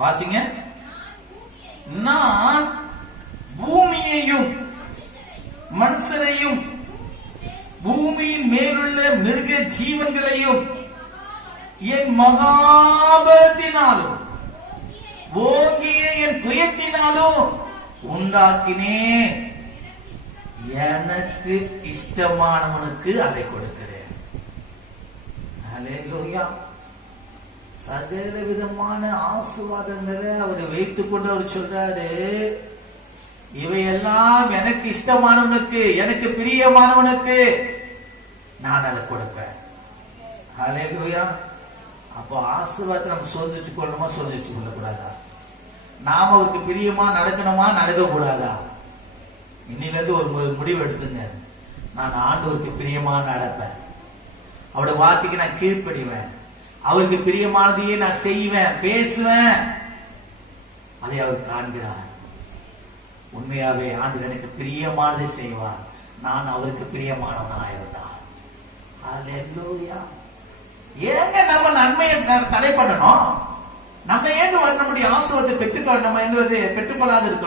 வாசிங்க. நான் பூமியையும் மனுஷரையும் பூமியின் மேலுள்ள மிருக ஜீவன்களையும் என் மகாபலத்தினாலும் ஓங்கிய என் புயத்தினாலும் உண்டாக்கினே எனக்கு இஷ்டமானவனுக்கு அதை கொடுக்கிறேன். சகல விதமான ஆசுவாதங்களை அவர் வைத்துக் கொண்டு அவர் சொல்றாரு இவையெல்லாம் எனக்கு இஷ்டமானவனுக்கு எனக்கு பிரியமானவனுக்கு நான் அதை கொடுப்பேன். அப்போ ஆசீர்வாதத்தை நம்ம சோதிச்சு கொள்ளணுமா சோதிச்சு கொள்ள கூடாதா நாம அவருக்கு பிரியமா நடக்கணுமா நடக்க கூடாதா இன்னிலிருந்து ஒரு முடிவு எடுத்துங்க. நான் ஆண்டவருக்கு பிரியமா நடப்பேன். அவருடைய வார்த்தைக்கு நான் கீழ்ப்படிவேன். அவருக்கு பிரியமானதையே நான் செய்வேன் பேசுவேன். அதை அவர் காண்கிறார். உண்மையாவே ஆண்டு எனக்கு பிரியமானதை செய்வார். நான் அவருக்கு பிரியமானவனா இருந்தான் ஏங்க நம்ம நன்மையை த- தடை பண்ணணும்? நம்ம ஏங்க வர நம்முடைய ஆசிரத்தை பெற்றுக்கொள்ள நம்ம என்பது பெற்றுக்கொள்ளாது இருக்கணும்?